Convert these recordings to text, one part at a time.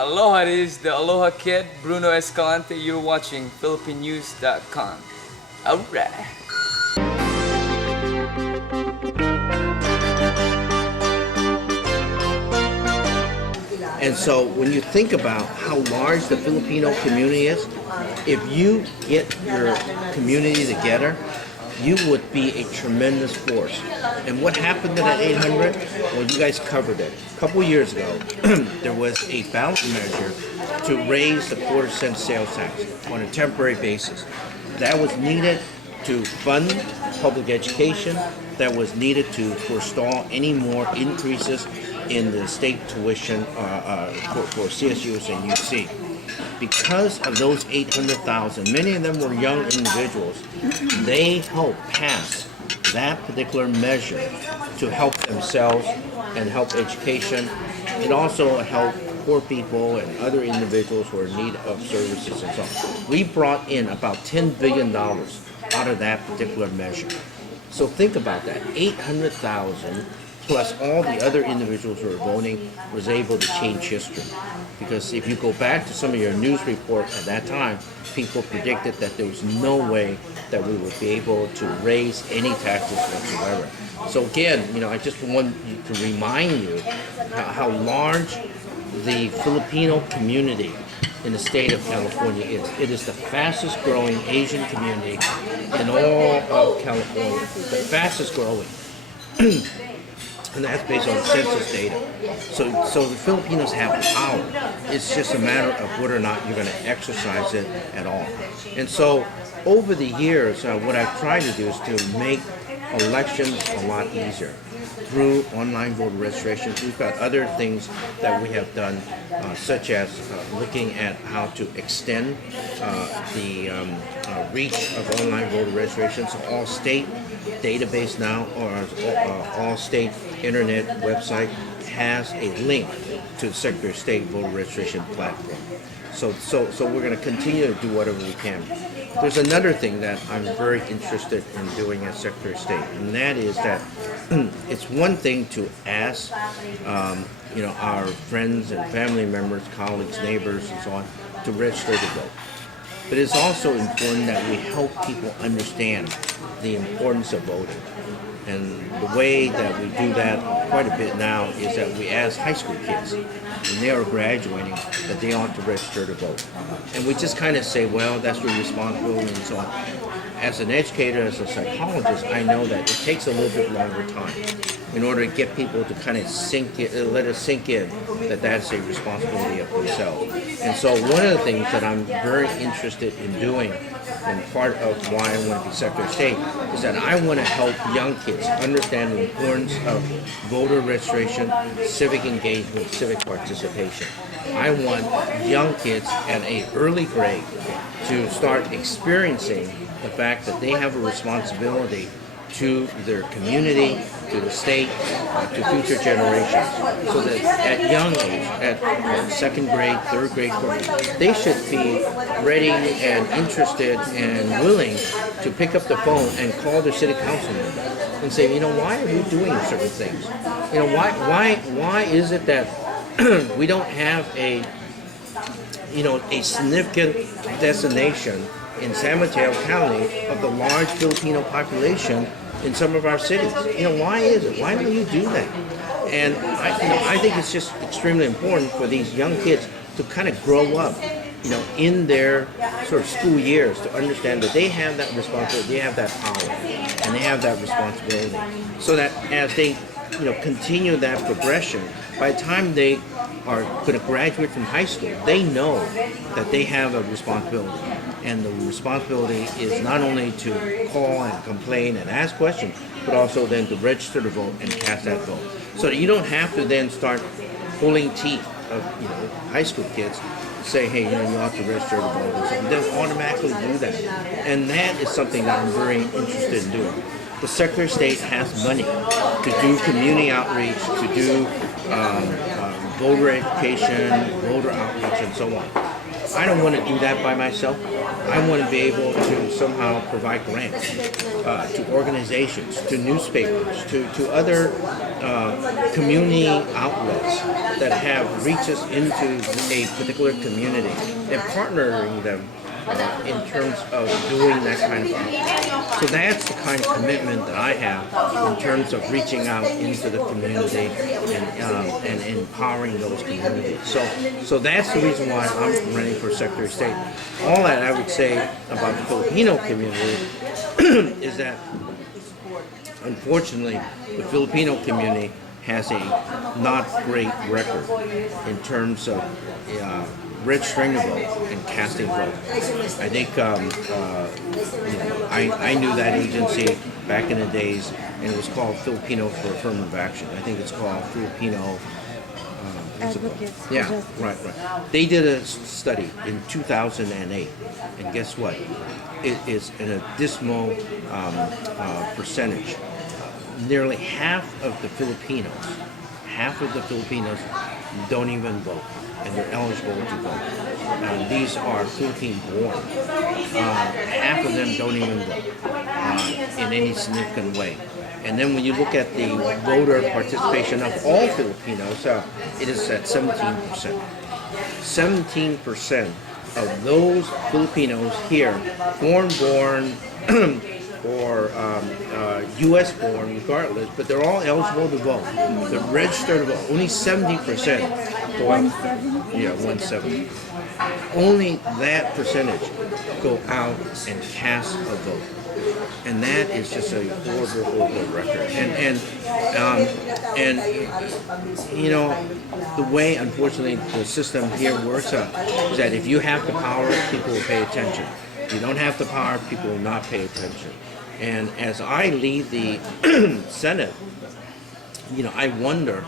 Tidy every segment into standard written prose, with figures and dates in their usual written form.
Aloha, this is the Aloha Kid, Bruno Escalante. You're watching PhilippineNews.com. Alright. And so when you think about how large the Filipino community is, if you get your community together, you would be a tremendous force. And what happened to that 800? Well, you guys covered it. A couple years ago, there was a ballot measure to raise the quarter-cent sales tax on a temporary basis. That was needed to fund public education, that was needed to forestall any more increases in the state tuition for CSUs and UC. Because of those 800,000, many of them were young individuals, they helped pass that particular measure to help themselves and help education. It also helped poor people and other individuals who are in need of services and so on. We brought in about $10 billion out of that particular measure. So think about that, 800,000 plus all the other individuals who are voting was able to change history. Because if you go back to some of your news reports at that time, people predicted that there was no way that we would be able to raise any taxes whatsoever. So again, I just want to remind you how large the Filipino community in the state of California is. It is the fastest growing Asian community in all of California, the fastest growing. And that's based on census data. So the Filipinos have power. It's just a matter of whether or not you're going to exercise it at all. And so over the years, what I've tried to do is to make elections a lot easier through online voter registration. We've got other things that we have done, such as looking at how to extend the reach of online voter registration. So all state database now, or all state internet website has a link to the Secretary of State voter registration platform. So we're going to continue to do whatever we can. There's another thing that I'm very interested in doing as Secretary of State, and that is that it's one thing to ask our friends and family members, colleagues, neighbors, and so on to register to vote. But it's also important that we help people understand the importance of voting. And the way that we do that quite a bit now is that we ask high school kids, when they are graduating, that they ought to register to vote. And we just kind of say, well, that's your responsibility and so on. As an educator, as a psychologist, I know that it takes a little bit longer time in order to get people to kind of let it sink in that that's a responsibility of themselves. And so one of the things that I'm very interested in doing, and part of why I want to be Secretary of State, is that I want to help young kids understand the importance of voter registration, civic engagement, civic participation. I want young kids at an early grade to start experiencing the fact that they have a responsibility to their community, to the state, to future generations. So that at young age, at second grade, third grade, fourth grade, they should be ready and interested and willing to pick up the phone and call their city council member and say, why are we doing certain things? Why is it that we don't have a significant destination in San Mateo County of the large Filipino population in some of our cities? Why is it? Why don't you do that? And I think it's just extremely important for these young kids to kind of grow up, in their sort of school years, to understand that they have that responsibility, they have that power, and they have that responsibility. So that as they, continue that progression, by the time they are going to graduate from high school, they know that they have a responsibility. And the responsibility is not only to call and complain and ask questions, but also then to register to vote and cast that vote. So that you don't have to then start pulling teeth of high school kids, say, hey, you ought to register to vote. And so they'll automatically do that. And that is something that I'm very interested in doing. The Secretary of State has money to do community outreach, to do voter education, voter outreach, and so on. I don't want to do that by myself. I want to be able to somehow provide grants to organizations, to newspapers, to other community outlets that have reaches into a particular community and partnering them in terms of doing that kind of outreach. So that's the kind of commitment that I have in terms of reaching out into the community and empowering those communities. So that's the reason why I'm running for Secretary of State. All that I would say about the Filipino community is that, unfortunately, the Filipino community has a not great record in terms of registering a vote and casting vote. I think I knew that agency back in the days, and it was called Filipino for Affirmative Action. I think it's called Filipino. Advocates. Yeah, right. They did a study in 2008, and guess what? It is in a dismal percentage. Nearly half of the Filipinos don't even vote, and they're eligible to vote. These are Philippine-born. Half of them don't even vote in any significant way. And then when you look at the voter participation of all Filipinos, it is at 17%. 17% of those Filipinos here, foreign-born or U.S. born, regardless, but they're all eligible to vote. They're registered to vote. Only 70%. 1/7. Only that percentage go out and cast a vote, and that is just a horrible record. And the way, unfortunately, the system here works out is that if you have the power, people will pay attention. If you don't have the power, people will not pay attention. And as I lead the Senate, I wonder,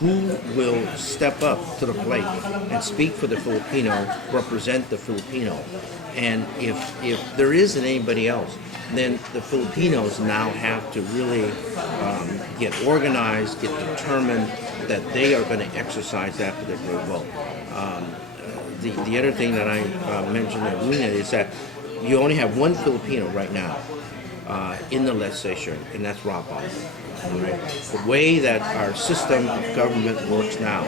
who will step up to the plate and speak for the Filipino, represent the Filipino. And if there isn't anybody else, then the Filipinos now have to really get organized, get determined that they are going to exercise that particular vote. The other thing that I mentioned at Luna is that you only have one Filipino right now in the legislature, and that's Rob Bonta. Right? The way that our system of government works now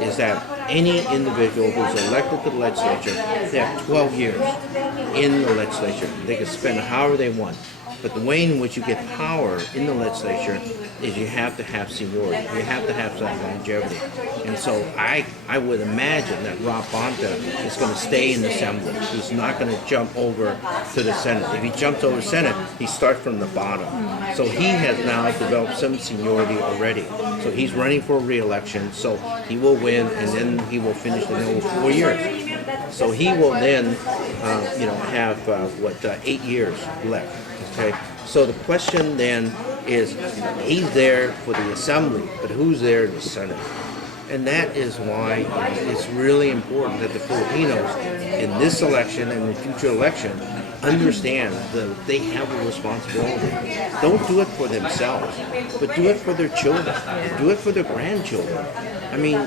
is that any individual who's elected to the legislature, they have 12 years in the legislature. They can spend however they want. But the way in which you get power in the legislature is you have to have seniority. You have to have that longevity. And so I would imagine that Rob Bonta is going to stay in the Assembly. He's not going to jump over to the Senate. If he jumps over the Senate, he starts from the bottom. So he has now developed some seniority already. So he's running for re-election. So he will win, and then he will finish the whole 4 years. So he will then, have 8 years left. Okay, so the question then is, he's there for the Assembly, but who's there in the Senate? And that is why it's really important that the Filipinos in this election and in future election understand that they have a responsibility. Don't do it for themselves, but do it for their children. Do it for their grandchildren. I mean,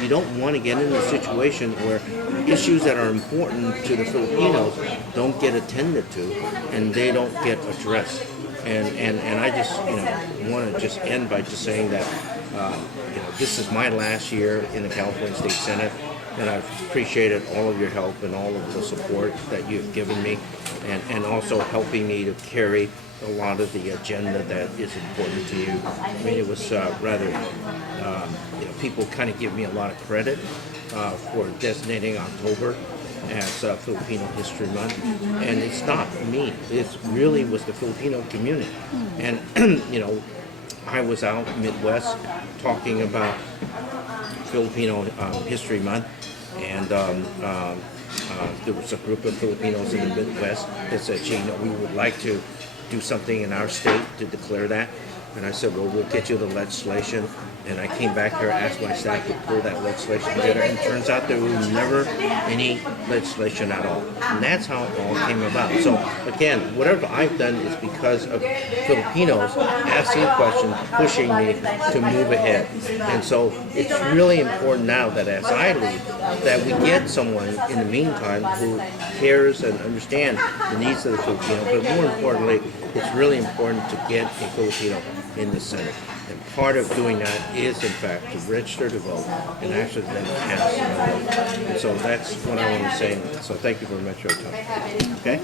you don't want to get in a situation where issues that are important to the Filipinos don't get attended to, and they don't get addressed. And I just want to just end by just saying that this is my last year in the California State Senate, and I've appreciated all of your help and all of the support that you've given me, and also helping me to carry a lot of the agenda that is important to you. I mean, it was people kind of give me a lot of credit for designating October as Filipino History Month, and it's not me. It really was the Filipino community, and I was out Midwest talking about Filipino History Month, and there was a group of Filipinos in the Midwest that said, we would like to do something in our state to declare that. And I said, well, we'll get you the legislation. And I came back here, asked my staff to pull that legislation together, and it turns out there was never any legislation at all. And that's how it all came about. So again, whatever I've done is because of Filipinos asking questions, pushing me to move ahead. And so it's really important now that as I leave, that we get someone in the meantime who cares and understands the needs of the Filipino. But more importantly, it's really important to get a Filipino in the Senate. And part of doing that is, in fact, to register to vote and actually then cast a vote. And so that's what I want to say. So thank you very much for your time. Okay?